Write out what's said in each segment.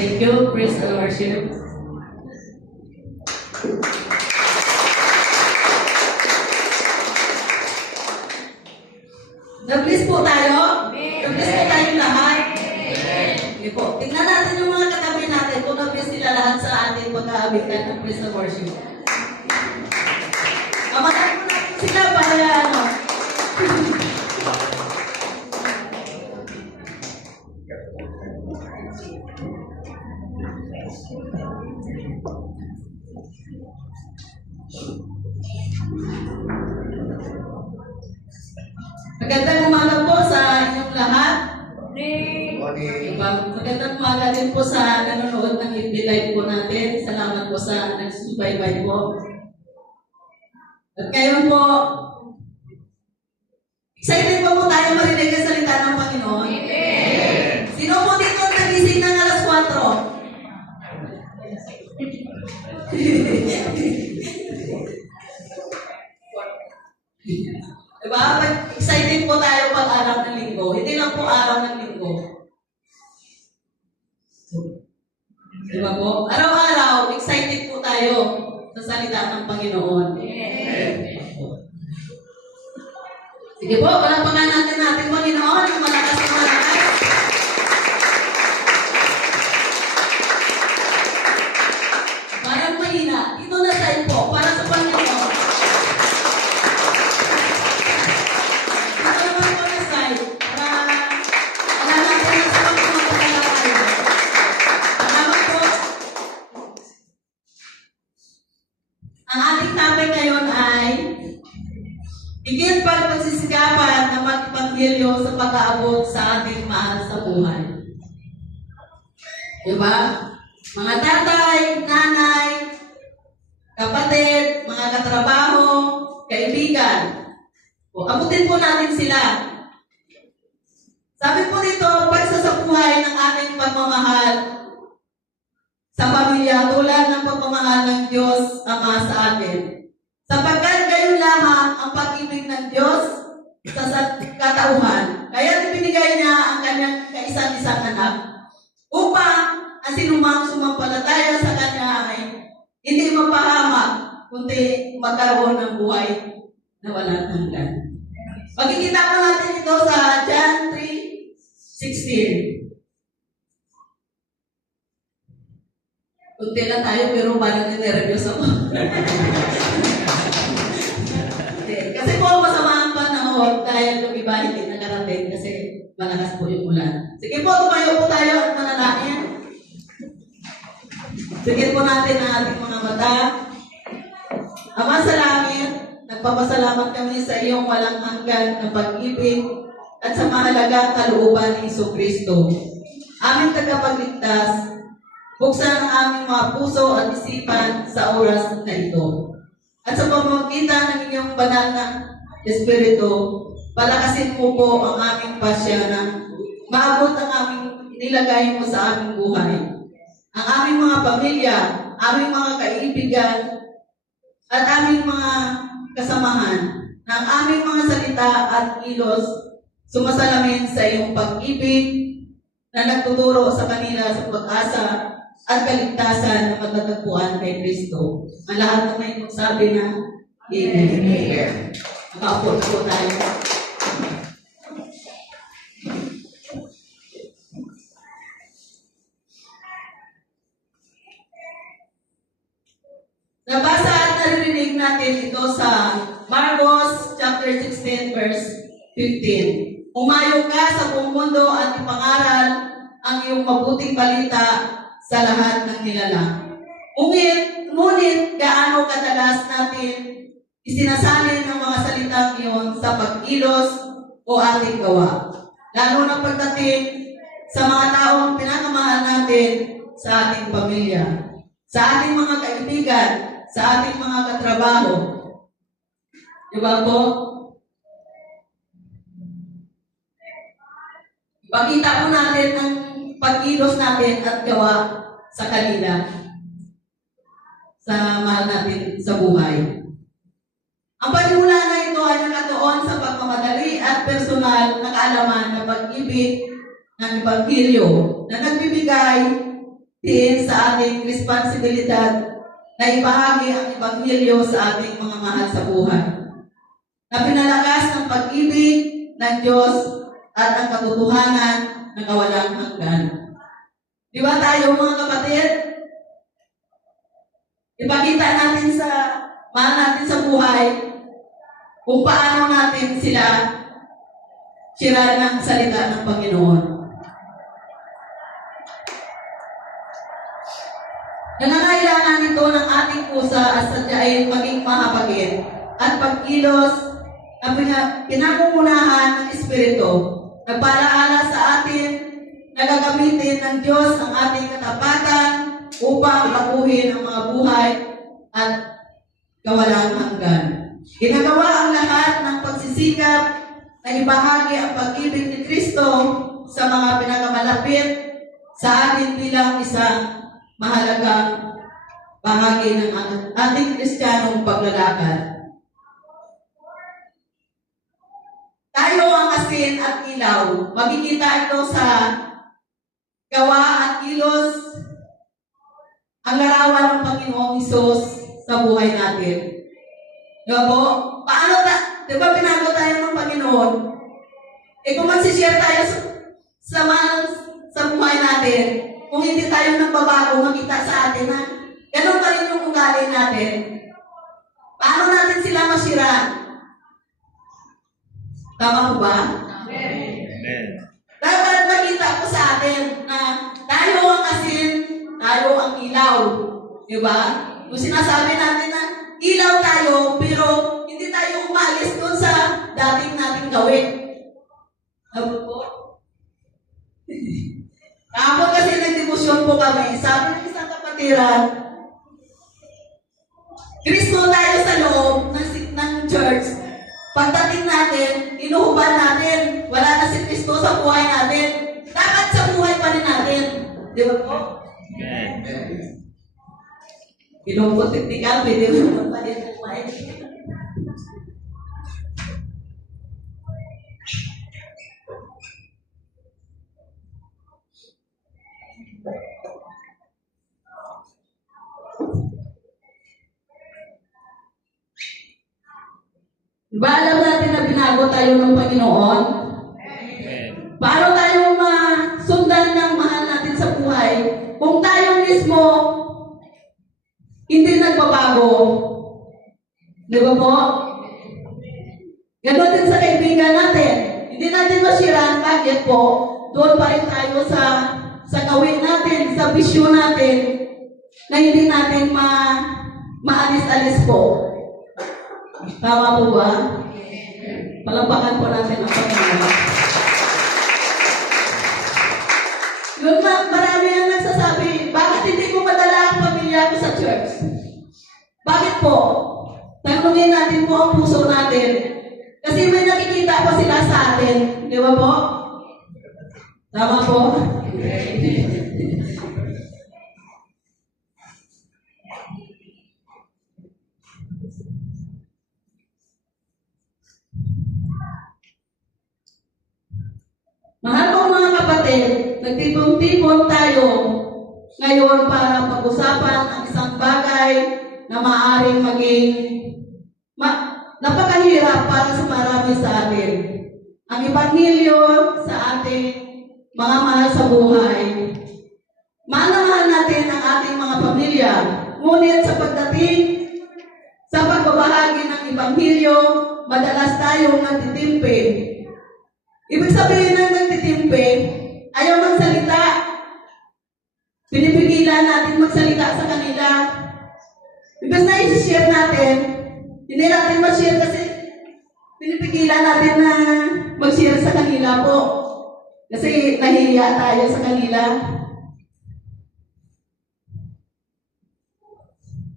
Thank you. Praise the worship. Na-bless po tayo? Na-bless po tayong lahat? Sige po. Tingnan natin yung mga katabi natin kung na-bless sila lahat sa ating pagkaabitan ng praise the worship. Kamatayin po natin sila para ano. Magandang umaga po sa inyong lahat. Magandang umaga din po sa nanonood ng FB Live po natin. Salamat po sa nagsusubaybay po. At ngayon po, excited po tayo marinig ang salita ng Panginoon. Sino po dito nagising ng alas 4? Diba? Excited po tayo pag araw ng linggo. Hindi lang po araw ng linggo. Diba po? Araw-araw, excited po tayo sa salita ng Panginoon. Sige po, palapakan natin Panginoon, ang malakas na malakas. Parang mahina. Ito na tayo po, para sa Panginoon. Ang ating topic ngayon ay higit pang pagsisikapan na mag-ipanghelyo sa pag-aabot sa ating mahal sa buhay. Diba? Mga tatay, nanay, kapatid, mga katrabaho, kaibigan. Abutin po natin sila. Sabi po dito, pagsasabuhay ng ating pagmamahal sa pamilya tulad ng pagmamahal ng Diyos Ama sa atin. Sapagkat gayon lamang ang pag-ibig ng Diyos sa katauhan. Kaya ibinigay niya ang kanyang kaisang-isang anak upang ang sinumang sumampalataya sa kanya ay hindi mapahamak, kundi magkaroon ng buhay na walang hanggan. Makikita po natin ito sa John 3:16. Kunti lang tayo, pero parang ninervyos ako. Okay. Kasi po, masama ang panahon dahil yung iba hindi nakarating kasi malakas po yung ulan. Sige po, tumayo po tayo at manalangin. Sige po natin ang ating mga mata. Ama sa langit, nagpapasalamat kami sa iyong walang hanggan na pag-ibig at sa mahalagang kalooban ni Jesucristo. Aming tagapagligtas, buksan ang aming mga puso at isipan sa oras na ito. At sa pamamagitan ng inyong banal na Espiritu, palakasin mo po ang aming pasya na maabot ang aming nilagay mo sa aming buhay. Ang aming mga pamilya, aming mga kaibigan, at aming mga kasamahan, na ang aming mga salita at kilos sumasalamin sa iyong pag-ibig na nagtuturo sa kanila sa pag-asa at kaligtasan na matatagpuan kay Kristo. Ang lahat ng may magsabi na Amen. Makaupo po tayo. Nabasa at narinig natin ito sa Marcos chapter 16 verse 15. Umayo ka sa buong mundo at ipangaral ang iyong mabuting balita sa lahat ng nilalang. Ngunit gaano kadalas natin isinasalin ang mga salitang iyon sa pagkilos o ating gawa. Lalo na pagdating sa mga taong pinakamahal natin sa ating pamilya, sa ating mga kaibigan, sa ating mga katrabaho. Diba po? Pakita po natin ang pagkilos natin at gawa sa kanila, sa mahal natin sa buhay. Ang panimula na ito ay nakatuon sa pagmamadali at personal na kaalaman na pag-ibig ng Ebanghelyo na nagbibigay din sa ating responsibilidad na ibahagi ang Ebanghelyo sa ating mga mahal sa buhay. Na pinalakas ng pag-ibig ng Diyos at ang katotohanan na kawalang hanggan. Di ba tayo mga kapatid? Ipakita natin sa mahal natin sa buhay kung paano natin sila sira ng salita ng Panginoon. Nangangailangan ito ng ating pusa at sadyain maging mahapagin at pagkilos na pinangungunahan ng Espiritu. Nagpalaala sa atin na gagamitin ng Diyos ang ating katapatan upang tapuhin ang mga buhay at kawalang hanggan. Ginagawa ang lahat ng pagsisikap na ibahagi ang pag-ibig ni Kristo sa mga pinakamalapit sa atin bilang isang mahalagang bahagi ng ating Kristiyanong paglalakad. Tayo ang asin at ilaw. Makikita ito sa gawa at kilos ang larawan ng Panginoong Hesus sa buhay natin. Diba po? Di ba binago tayo ng Panginoon? Kung magsishare tayo sa buhay natin, kung hindi tayo nagbabago, makita sa atin na ganun pa rin yung ugali natin. Paano natin sila masira? Tama po ba? Amen. Dapat makita po sa atin na tayo ang asin, tayo ang ilaw. Diba? Kung sinasabi natin na ilaw tayo, pero hindi tayo umalis doon sa dating nating gawin. Ano po? Kapag kasi nag-devotion po kami, sabi ng isang kapatiran, Kristo tayo sa loob ng church. Pagdating natin, inuuban natin, wala na si Kristo sa buhay natin. Dapat sa buhay pa rin natin. Di ba po? Amen. Pinuputik-tikal, pwede mo pa rin buhay. Diba alam natin na binago tayo ng Panginoon? Amen. Paano tayo masundan ng mahal natin sa buhay kung tayo mismo hindi nagbabago? Di ba po? Ganon din sa kaibigan natin. Hindi natin masiraan, bakit po? Doon pa rin tayo sa gawin natin, sa bisyo natin, na hindi natin maalis-alis po. Tama po ba? Palampakan po natin ang Panginoon. Yun marami ang nagsasabi, bakit hindi ko madala ang pamilya ko sa church? Bakit po? Tanungin natin po ang puso natin. Kasi may nakikita pa sila sa atin. Di ba po? Tama po? Mahal kong mga kapatid, nagtipon-tipon tayo ngayon para pag-usapan ang isang bagay na maaaring maging napakahirap para sa marami sa atin. Ang Ebanghelyo sa ating mga mahal sa buhay. Mahal na mahal natin ang ating mga pamilya. Ngunit sa pagdating sa pagbabahagi ng Ebanghelyo, madalas tayong nagtitimpi. Ibig sabihin ng nagtitimpi, ayaw magsalita. Pinipigilan natin magsalita sa kanila. Ibig na i-share natin, hindi natin ma-share kasi pinipigilan natin na mag-share sa kanila po. Kasi nahihiya tayo sa kanila.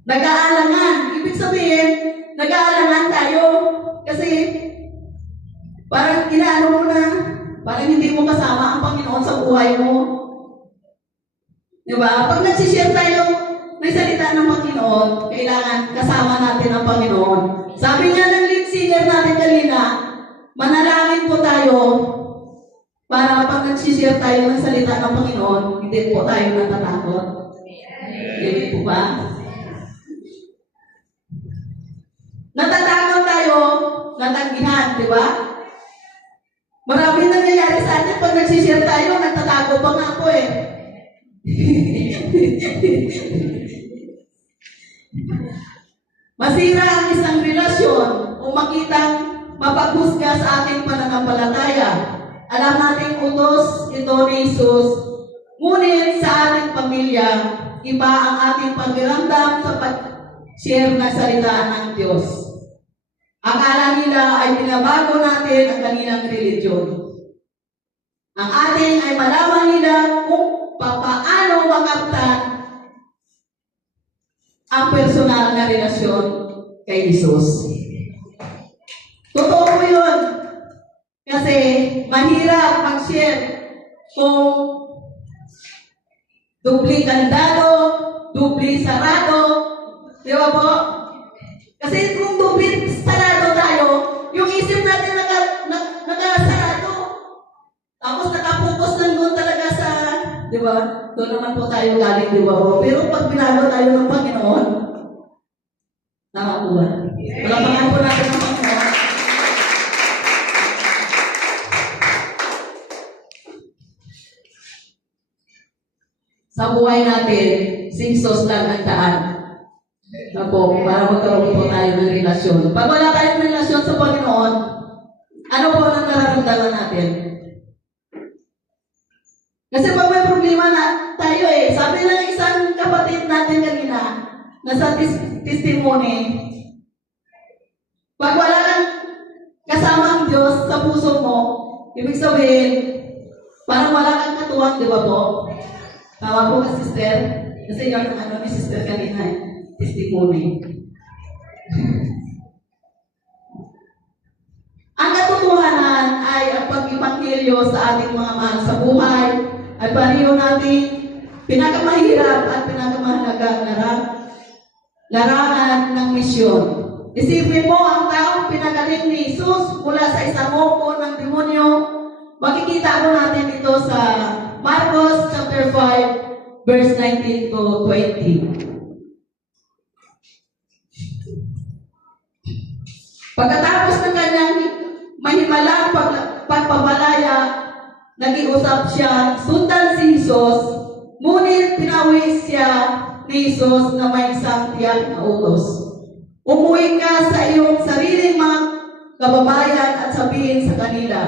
Nag-aalangan. Ibig sabihin, nag-aalangan tayo. Kasi parang inaano mo na, parang hindi mo kasama ang Panginoon sa buhay mo. Diba? Pag nagsishare tayo, may salita ng Panginoon, kailangan kasama natin ang Panginoon. Sabi niya ng lead singer natin kanina, manalangin po tayo para pag nagsishare tayo ng salita ng Panginoon, hindi po tayo natatakot. Amen po ba? Natatakaw tayo, natanggihan, di ba? Marami nangyayari sa atin pag nagsishare tayo, nagtatago pa nga ako eh. Masira ang isang relasyon o makitang mapaghusga sa ating pananampalataya. Alam nating utos ito ni Jesus, ngunit sa ating pamilya, iba ang ating pakiramdam sa pag-share ng salita ng Diyos. Akala nila ay binabago natin ang kanilang religion. Ang ating ay malaman nila kung paano makamtan ang personal na relasyon kay Jesus. Totoo po yun. Kasi mahirap mag-share kung dubli kandado, dubli sarado. Di ba po? Kasi kung dubli sarado tayo, yung isip natin nakasarado. Tapos nakapokus lang doon talaga sa, di ba? Doon naman po tayo galing, di ba po? Pero pag binago tayo ng Panginoon, tama po ba? Wala po natin ng Panginoon. Sa buhay natin, singsos lang ang daan. Ako, para magkaroon po tayo ng relasyon. Pag wala tayong relasyon sa Panginoon, ano po ang nararamdaman natin? Kasi pag may problema na tayo sabi ng isang kapatid natin kanina, nasa testimony, pag wala kang kasamang Diyos sa puso mo, ibig sabihin, parang wala kang katuwang, di ba po? Tawa po ka, sister. Kasi yung ni sister kanina, testimony. Ang katotohanan ay ang pag-ipanghilyo sa ating mga mahal sa buhay at pareho natin pinakamahirap at pinakamahalagang larangan ng misyon. Isipin mo ang taong pinagaling ni Jesus mula sa isang upo ng demonyo. Makikita po natin ito sa Marcos chapter 5, verse 19 to 20. Pagkatapos ng kanyang mahimalang pagpabalaya, nag-iusap siya, sundan si Jesus, ngunit pinawis siya ni Jesus na may isang tiyak na utos. Umuwi ka sa iyong sariling mga kababayan at sabihin sa kanila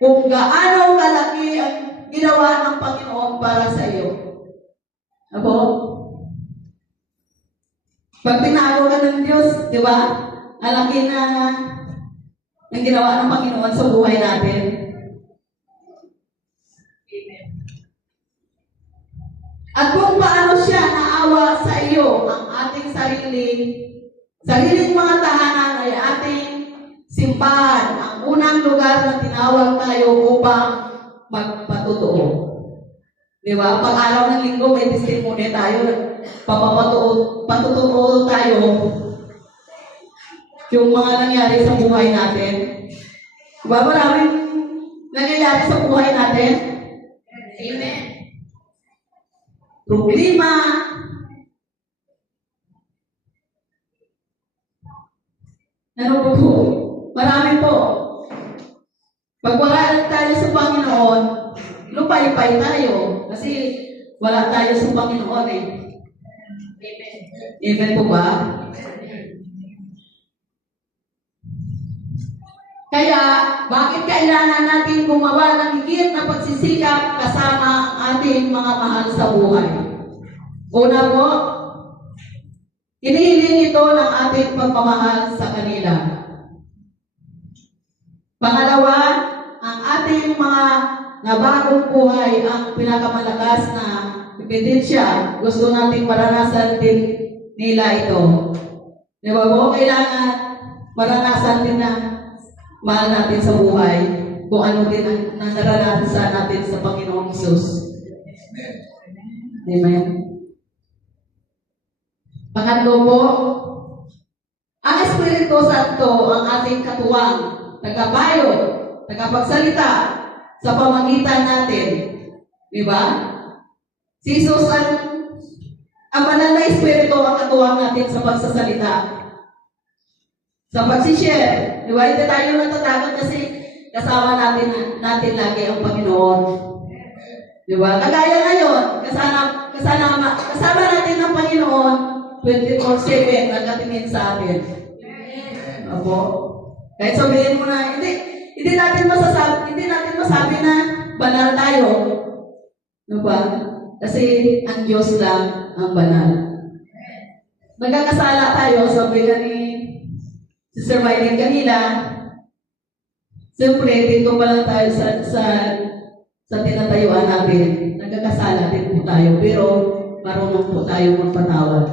kung gaano kalaki ang ginawa ng Panginoon para sa iyo. Ako? Pag tinago ka ng Diyos, di ba? Ang laki na ang ginawa ng Panginoon sa buhay natin. At kung paano siya naawa sa iyo, ang ating sariling mga tahanan ay ating simbahan, ang unang lugar na tinawag tayo upang magpatotoo. Di ba? Pag araw ng linggo, may testimony tayo, patutoo tayo yung mga nangyari sa buhay natin. Di ba? Maraming nangyayari sa buhay natin. Amen. Problema. Ano po? Marami po. Pag wala tayo sa Panginoon, lupay-pay tayo. Kasi wala tayo sa Panginoon Amen po ba? Kaya, bakit kailangan natin gumawa ng higit na pagsisikap kasama ang ating mga mahal sa buhay? Una po, hinihiling ito ng ating pagmamahal sa kanila. Pangalawa, ang ating mga nabagong buhay ang pinakamalakas na ebidensya. Gusto nating maranasan din nila ito. Di ba po? Kailangan maranasan din na mahal natin sa buhay kung ano din ang naranasan natin sa Panginoong Hesus. Amen. Pangatlo po, ang Espiritu Santo ang ating katuwang, tagapayo, tagapagsalita sa pamagitan natin. Di ba? Si Jesus ang Ang banal na Espiritu ang katuwang natin sa pagsasalita. Sa pagsishare. Di ba? Hindi tayo natatakot kasi kasama natin lagi ang Panginoon. Di ba? Kagaya ngayon, kasama natin ang Panginoon 24/7 nakatingin sa atin. Opo. Kahit sabihin mo na, hindi natin masabi na banal tayo. Diba? Kasi ang Diyos lang ang banal. Nagkakasala tayo, sabi nga ni Sister Mylene kanina. Siyempre, dito pa lang tayo sa tinatayuan natin. Nagkakasala din po tayo, pero marunong po tayo magpatawad.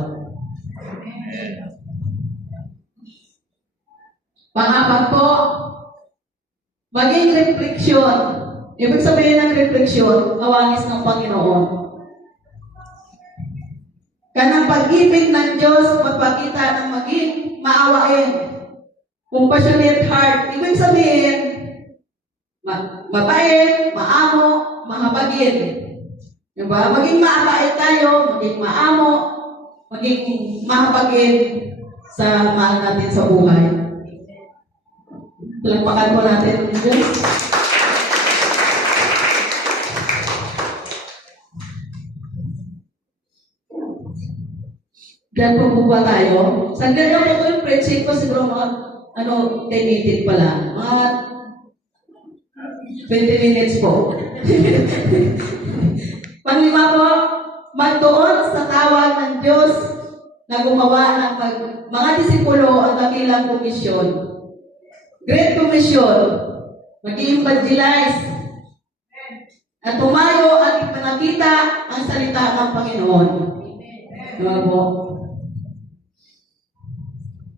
Pang-apat po, maging refleksyon. Ibig sabihin ng refleksyon, awanis ng Panginoon. Kanang pag-ibig ng Diyos, magpakita ng maging maawain. Compassionate heart. Ibig sabihin, mabait, maamo, mahabagin. Diba? Maging maabait tayo, maging maamo, maging mahabagin sa mahal natin sa buhay. Palagpakan po natin ang Diyos. Diyan po ba tayo? Saglit lang po yung preaching ko, siguro mga 10-18 pala. Mga 20 minutes po. Panglima po, magdoon sa tawag ng Diyos na gumawa ng mga disipulo ang dakilang komisyon. Great Commission, mag-i-evangelize at tumayo at ipinakita ang salita ng Panginoon. Diba po?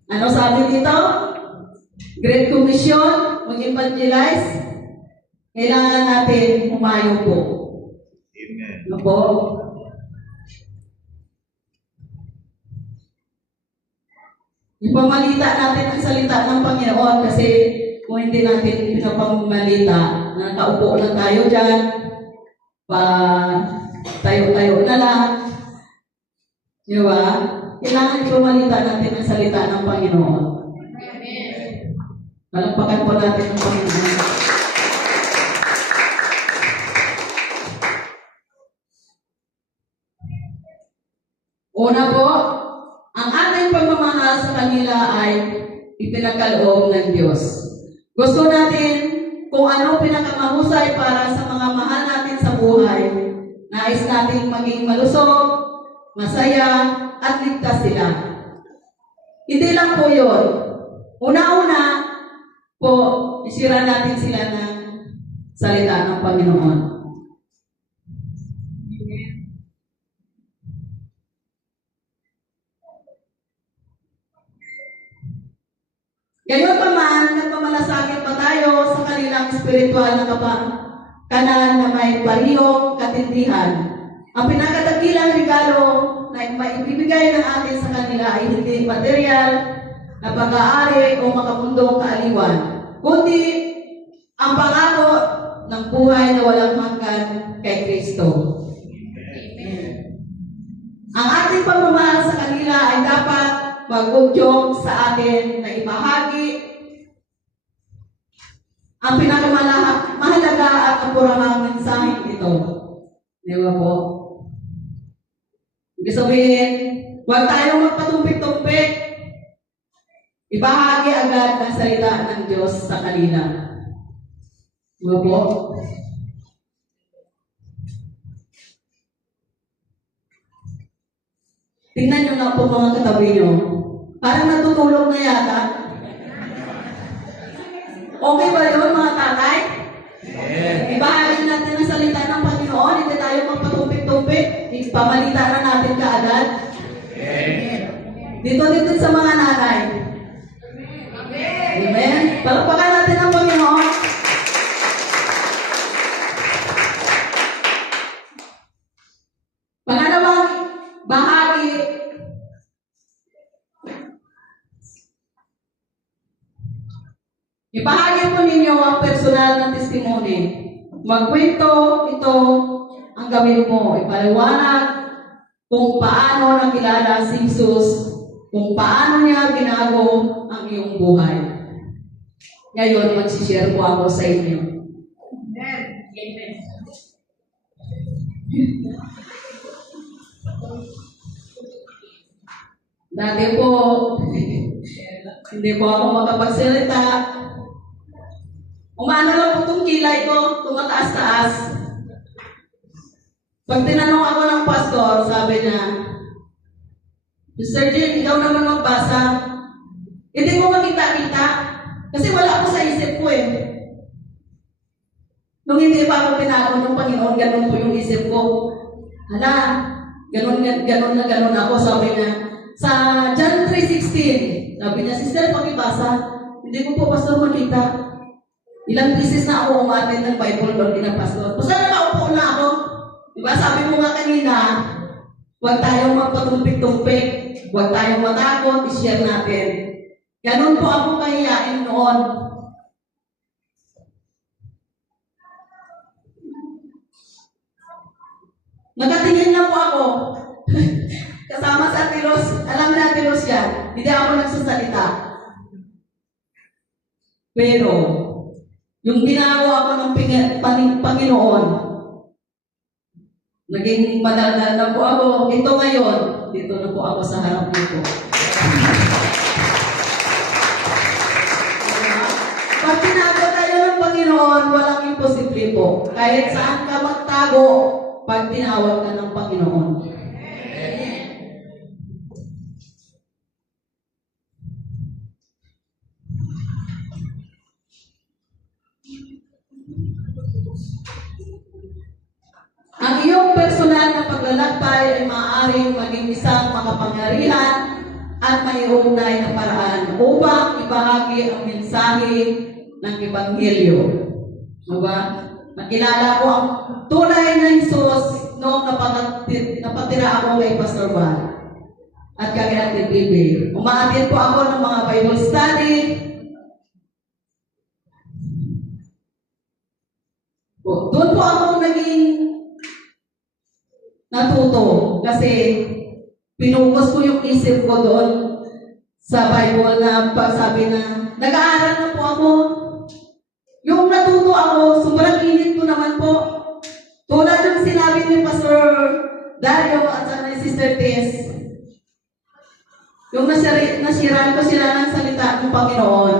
Ano sabi dito? Great Commission, mag-evangelize, kailangan natin humayo po. Amen. Ano po? Ipamalita natin ang salita ng Panginoon kasi kung hindi natin pinapamalita, nakaupo lang tayo dyan, tayo-tayo na lang. Diba? Kailangan ipamalita natin ang salita ng Panginoon. Palagpakan po natin ang Panginoon. Una po, ang ating pagmamahal sa kanila ay ipinagkaloob ng Diyos. Gusto natin kung ano pinakamahusay para sa mga mahal natin sa buhay. Nais natin maging malusog, masaya, at ligtas sila. Hindi lang po yun. Una-una po, isira natin sila ng salita ng Panginoon. Gayon pa man, nagmamalasakit pa tayo sa kanilang espiritual na kanan na may palihong katindihan. Ang pinakadakilang regalo na maibibigay ng atin sa kanila ay hindi material na pag-aari o makamundong kaaliwan, kundi ang pangako ng buhay na walang hanggan kay Kristo. Ang ating pagmamahal sa kanila ay dapat mag-udyok sa atin na ibahagi ang pinakamahalaga at kapurahang mensaheng ito. Di ba po? Ibig sabihin, huwag tayong magpatumpik-tumpik. Ibahagi agad ang salita ng Diyos sa kanila. Di ba po? Tingnan nyo na po mga katabi nyo. Parang natutulog na yata. Okay ba yun mga tatay? Ibahagi natin ang salita ng Panginoon. Hindi tayo magpatumpik-tumpik. Ipamalita na natin kaagad. Dito sa mga nanay. Amen. Palakpakan natin ang Panginoon. Pangalawang bahagi, ibahagi po ninyo ang personal na testimony. Magkwento ito ang gawin mo. Ipaliwanag kung paano nakilala si Jesus, kung paano niya binago ang iyong buhay. Ngayon, magsishare po ako sa inyo. Dati po, hindi po ako makapagsalita. Umano lang po itong kilay ko, tumataas-taas. Pag tinanong ako ng pastor, sabi niya, Mr. Jim, ikaw naman magbasa. Hindi ko makita-kita. Kasi wala ako sa isip ko eh. Nung hindi pa ako pinago ng Panginoon, ganun po yung isip ko. Hala, ganun na ganun ako, sabi niya. Sa John 3:16, sabi niya, Sister, pakibasa. Hindi ko po, pastor, makita. Ilang beses na ako umatin ng Bible doon na pastor. Basta nakaupo na ako. Diba, sabi mo nga kanina, huwag tayong magpatumpik-tumpik, huwag tayong matakot, i-share natin. Ganun po ako kahiyain noon. Nakatingin na po ako. Kasama sa Ate Ros, alam na Ate Ros yan, hindi ako nagsasalita. Pero, yung ginagawa ko ng Panginoon, naging madaldal na po ako. Ito ngayon, dito na po ako sa harap nito. Pag tinago tayo ng Panginoon, walang imposible po. Kahit saan ka magtago, pag tinawag ka ng Panginoon. Ang iyong personal na paglalakbay ay maaaring maging isang makapangyarihan at may ugnay na paraan upang ibahagi ang mensahe ng Ebanghelyo. Diba? Makilala ko ang tunay na Jesus noong napatira ako kay Pastor Val at kay Ate Bibi. Umaatin po ako ng mga Bible study. Doon po ako naging natuto kasi pinukus ko yung isip ko doon sa Bible na sabi na nag-aaral na po ako. Yung natuto ako, sobrang init ko naman po. Tulad yung sinabi ni Pastor Dario at sa ni Sister Tess, yung nasiran ko sila ng salita ng Panginoon.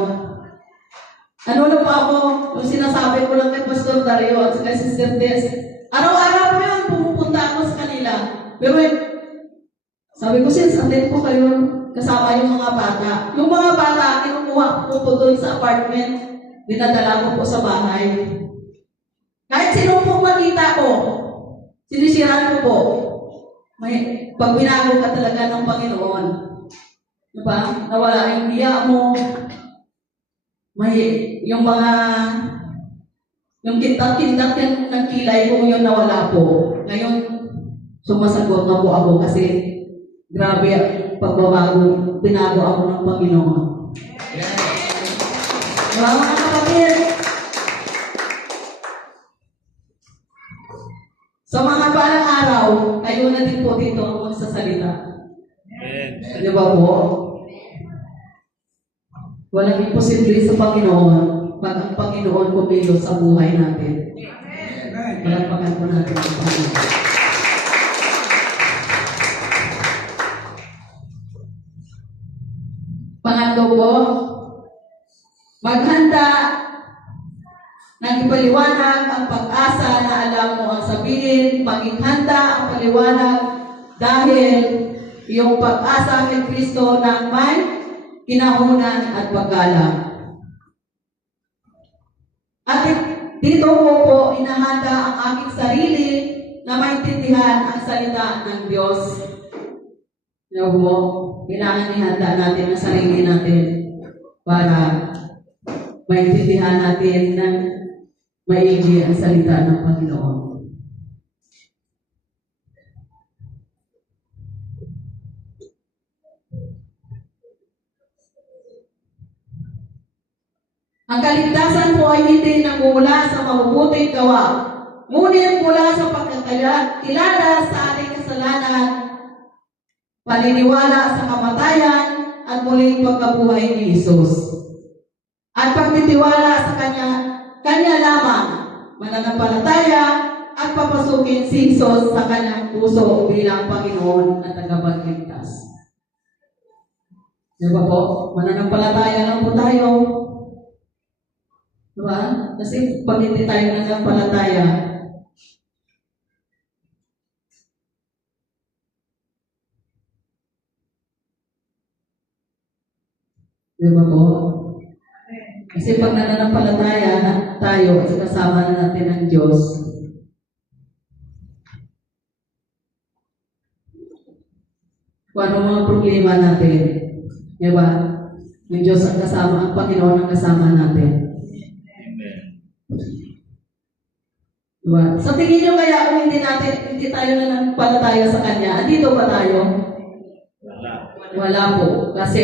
Ano na po ako, yung sinasabi ko lang kay Pastor Dario at kay Sister Tess, araw-araw po yun, pumupunta ako sa kanila. Pero sabi ko, sis, atin po kayo kasama yung mga bata. Yung mga bata, kinukuha ko po doon sa apartment, dinadala ko po sa bahay. Kahit sino pong makita ko, sinisiran ko po. May pag binago ka talaga ng Panginoon. Diba? Nawala yung hiya mo. May yung mga yung kintat-kintat ng kilay ko ngayon nawala po. Ngayon, sumasagot na po ako kasi grabe ang pagbabago, binago ako ng Panginoon. Mga kapatid, sa mga balang araw, kayo na din po dito ang magsasalita. Amen. Di ba po? Walang imposible sa Panginoon pag ang Panginoon kumilos sa buhay natin. Palagpagan po natin ang Panginoon. Pangatlo po, maghanda ng ipaliwanag ang pag-asa na alam mo ang sabihin, maging handa ang paliwanag dahil yung pag-asa kay Kristo ng may kinahunan at paggalang. At dito po inahanda ang aking sarili na maintindihan ang salita ng Diyos. Po, kailangan ihanda natin ang sarili natin para maintindihan natin ng maigi ang salita ng Panginoon. Ang kaligtasan po ay hindi nagmumula sa mabubuting gawa, ngunit mula sa pagkakilala sa ating kasalanan paniniwala sa kamatayan at muling pagkabuhay ni Jesus. At pagtitiwala sa Kanya lamang, mananampalataya at papasukin si Jesus sa Kanyang puso bilang Panginoon at tagapagligtas. Diba po? Mananampalataya lang po tayo. Diba? Kasi pag hindi tayo nananampalataya, diba po? Kasi pag nananampalataya tayo at kasama na natin ang Diyos, kung ano mga problema natin, diba? Yung Diyos ang kasama, ang Panginoon ang kasama natin. Amen. Diba? Sa tingin nyo kaya kung hindi tayo nananampalataya sa Kanya, andito ba tayo? Wala. Wala po. Kasi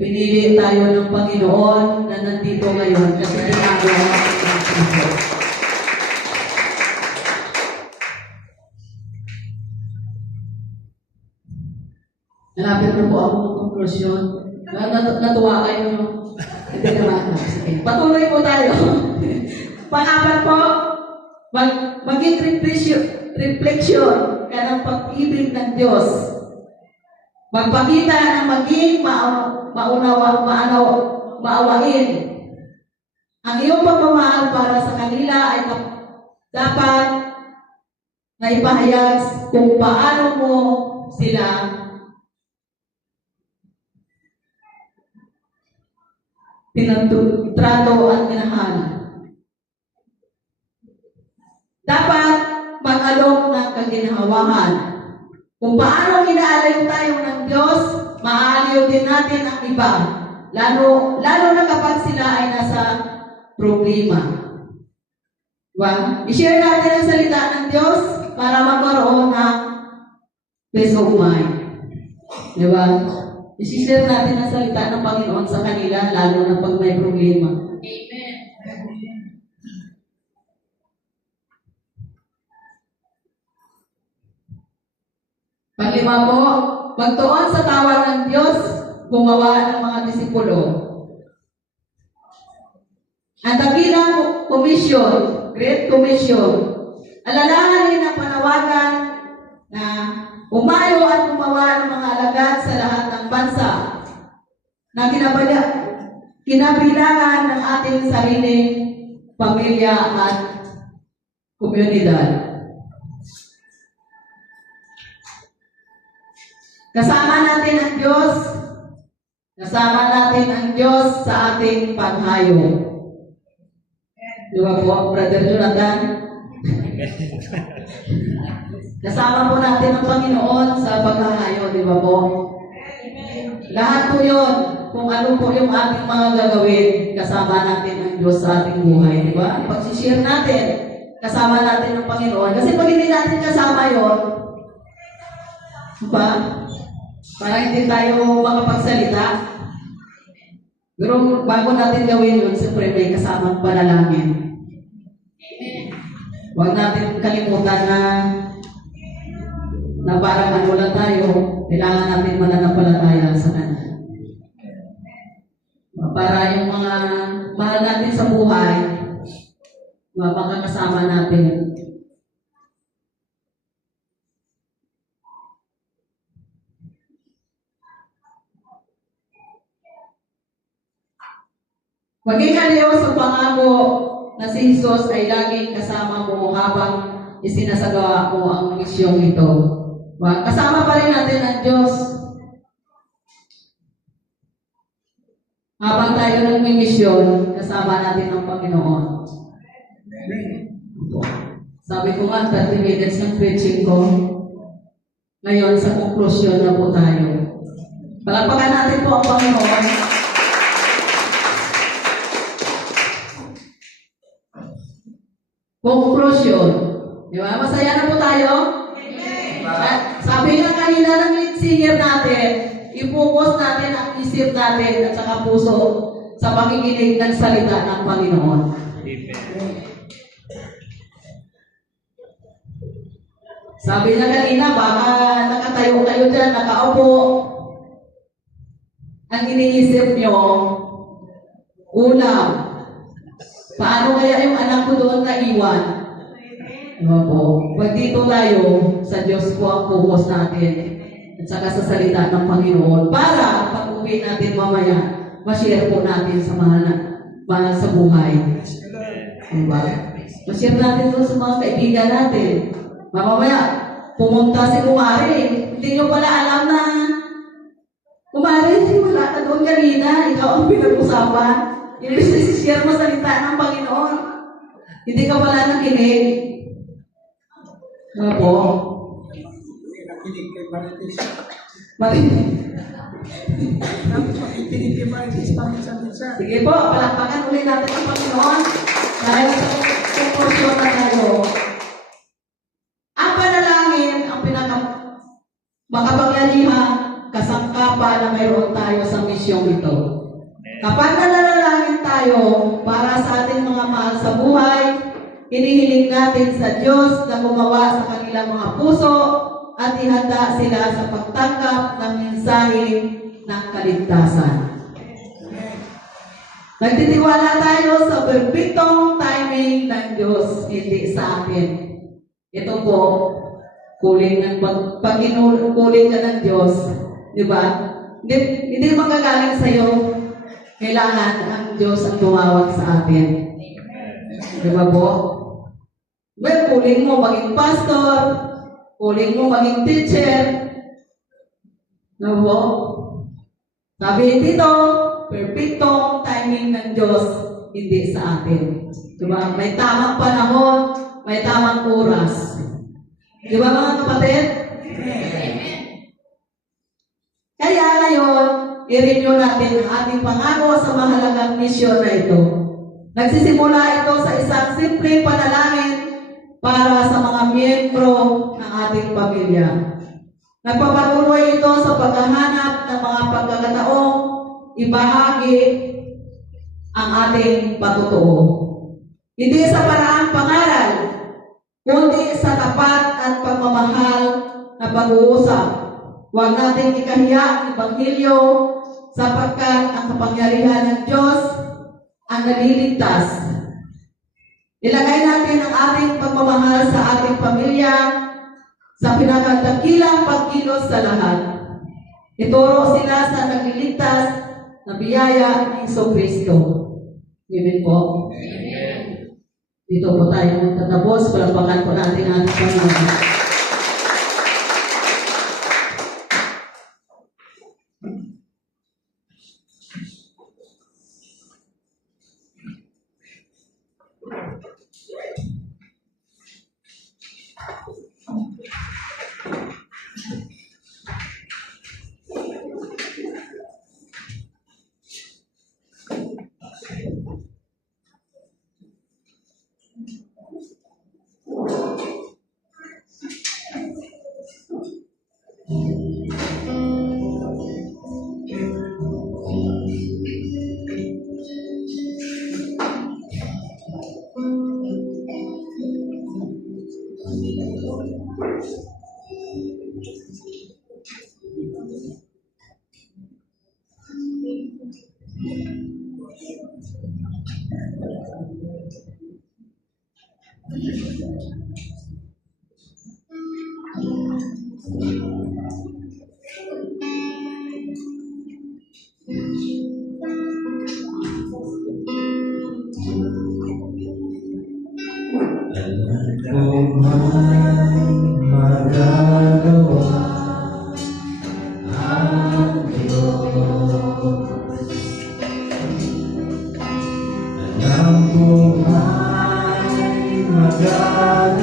pinili tayo ng Panginoon na nandito ngayon kasi ginagawa natin ang Kristo. Malapit na po ako ng konklusyon. Natuwa kayo, no? Hindi naman. Sige. Patuloy po tayo. Pang-apat po, maging reflection ka ng pag-ibig ng Diyos. Magpakita ng maging maawain. Ang iyong pagmamahal para sa kanila ay dapat na ipahayag kung paano mo sila trato at minahal. Dapat mag-alok ng kaginhawahan. Kung paano inaalayo tayo ng Diyos, maaaliw din natin ang iba. Lalo na kapag sila ay nasa problema. Diba? I-share natin ang salita ng Diyos para magkaroon ng peace of mind. Diba? I-share natin ang salita ng Panginoon sa kanila, lalo na pag may problema. Amen. Panglima po, magtuon sa tawag ng Diyos, gumawa ng mga disipulo. Ang dakilang komisyon, Great Commission, alalahanin ang panawagan na umayo at gumawa ng mga alagad sa lahat ng bansa na kinabilangan ng ating sariling pamilya at komunidad. Kasama natin ang Diyos. Kasama natin ang Diyos sa ating paghayo. Di ba po, Brother Jonathan? Kasama po natin ang Panginoon sa paghahayo, di ba po? Lahat po yun, kung ano po yung ating mga gagawin, kasama natin ang Diyos sa ating buhay, di ba? Pag-share natin, kasama natin ang Panginoon. Kasi pag hindi natin kasama yun, diba? Para hindi tayo makapagsalita. Pero bago natin gawin yun, siyempre may kasamang panalangin. Huwag natin kalimutan na parang ano lang tayo, kailangan natin mananampalataya sa Kanya. Para yung mga mahal natin sa buhay, makakasama natin. Maging aliw sa pangako na si Jesus ay laging kasama mo habang isinasagawa mo ang misyong ito. Kasama pa rin natin ang Diyos habang tayo nagmimisyon, kasama natin ang Panginoon. Sabi ko nga, 30 minutes ng preaching ko. Ngayon, sa konklusyon na po tayo. Palakpakan natin po ang Panginoon. Conclusion. Di ba? Masaya na po tayo? At sabi nga kanina ng lead singer natin, i-focus natin ang isip natin at saka puso sa pakikinig ng salita ng Panginoon. Amen. Sabi niya kanina, baka nakatayo kayo dyan, nakaupo. Ang iniisip nyo, ulam. Paano kaya yung anak ko doon naiwan? Opo. Pag dito tayo, sa Diyos po ang focus natin. At saka sa salita ng Panginoon. Para pag-uwi natin mamaya, ma-share po natin sa mahal sa buhay. Diba? Ma-share natin doon sa mga kaibigan natin. Mamaya, pumunta si Kumari. Hindi nyo pala alam na Kumari, wala ka doon kanina. Ikaw ang pinag-usapan. Imbis na share mo salita ng Panginoon. Hindi ka pala nakinig. Ano po? Nakinig kay Marites. Marites. Nakinig kay Marites, paminsan-minsan. Sige po, palakpakan ulit natin ang Panginoon. Dahil sa conclusion na tayo. Ang panalangin, ang makapangyarihan, kasangkapan na mayroon tayo sa misyong ito. Kapag nananalangin tayo para sa ating mga mahal sa buhay, inihiling natin sa Diyos na gumawa sa kanilang mga puso at ihanda sila sa pagtanggap ng mensahe ng kaligtasan. Nagtitiwala tayo sa perpektong timing ng Diyos, hindi sa atin. Ito po, kuling ka ng Diyos, di ba? Hindi magagaling sa iyo. Kailangan ang Diyos ang tumawag sa atin. Di ba po? Well, kuling mo maging pastor, kuling mo maging teacher. Di ba po? Sabi dito, perfectong timing ng Diyos, hindi sa atin. Di ba? May tamang panahon, may tamang oras. Di ba mga kapatid? Kaya ngayon, i-renew natin ang ating pangako sa mahalagang misyon na ito. Nagsisimula ito sa isang simpleng panalangin para sa mga miyembro ng ating pamilya. Nagpapatuloy ito sa paghahanap ng mga pagkakataong ibahagi ang ating patutuo. Hindi sa paraang pangaral, kundi sa tapat at pagmamahal na pag-uusap. Huwag natin ikahiya ang Ebanghelyo sapagkat ang kapangyarihan ng Diyos ang naliligtas. Ilagay natin ang ating pagmamahal sa ating pamilya sa pinakadakilang pagkilos sa lahat. Ituro sila sa nagliligtas na biyaya ng Jesucristo. Amen po. Dito po tayo magtatapos. Palakpakan po natin ang ating Panginoon. Alam ko ay magagawa.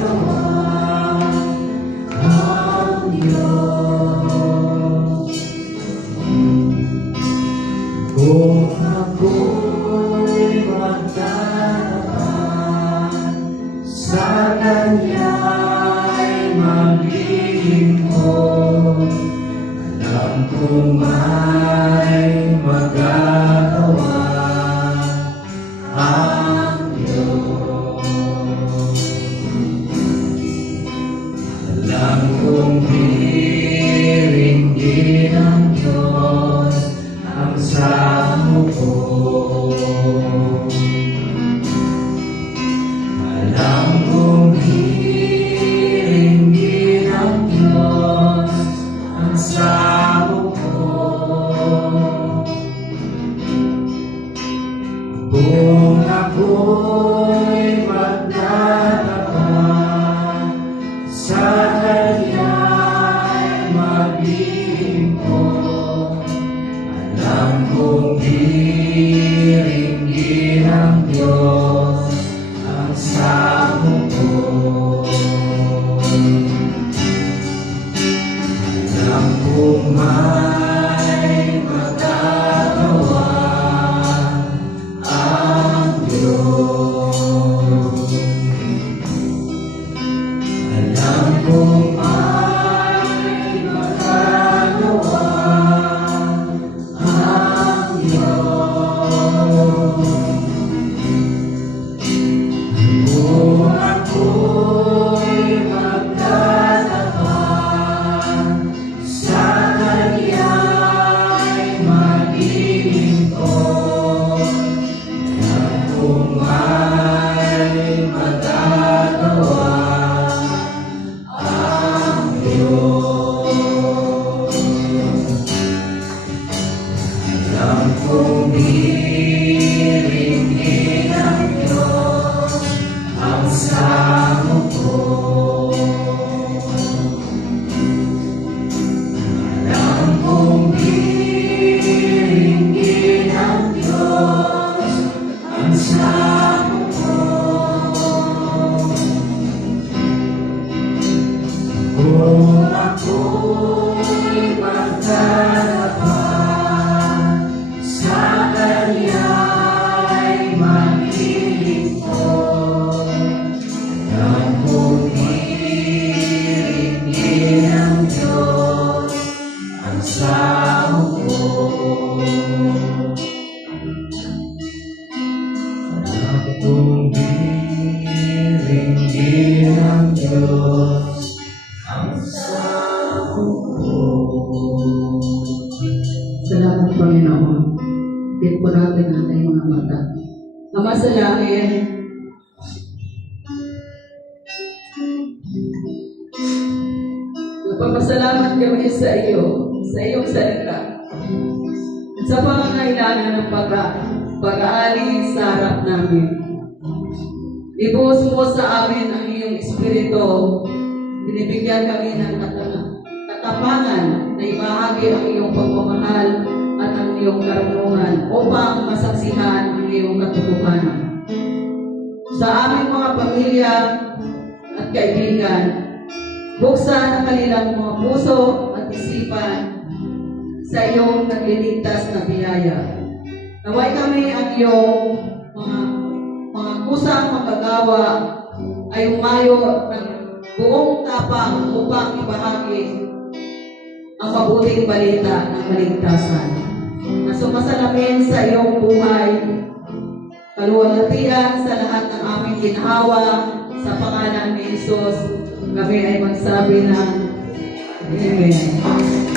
ng Diyos ang samo ko. Alam kong hiringgin ng Diyos ang samo ko. Kung ako'y magdadapa sa Kanya'y maglilingkod, alam kong hiringgin ng Diyos ang samo ko. Alam kong may magagawa ang Diyos. Alam kong may magagawa ang Diyos. Kung ako'y magdadapa sa Kanya'y maglilingkod, alam kong may magagawa ang Diyos. Alam kong hiringgin ng Diyos ang samo ko. Alam kong hiringgin ng Diyos ang samo ko. Kung ako'y magdadapa sa Kanya'y maglilingkod, alam kong hiringgin ng Diyos ang samo ko. Alam kong hiringgin ng Diyos ang samo ko. Salamat, Panginoon. Bit po natin ang ating mga mata. Ama sa langit, nagpapasalamat kami sa iyong salita. At sa pangangailangan ng pag-aali sa harap namin. Ibuhos mo sa amin ang iyong espiritu. Binibigyan kami ng katapangan na ibahagi ang iyong pagmamahal at ang iyong karunungan upang masaksihan ang iyong katotohanan. Sa aming mga pamilya at kaibigan, buksan ang kanilang mga puso at isipan sa iyong nagliligtas na biyaya. Naway kami ang iyong mga kusang magagawa ay umayo ng buong tapang upang ibahagi ang mabuting balita ng kaligtasan na sumasalamin sa iyong buhay, kaluwalhatian sa lahat ng aming ginhawa. Sa pangalan ni Jesus, kami ay magsabi ng Amen.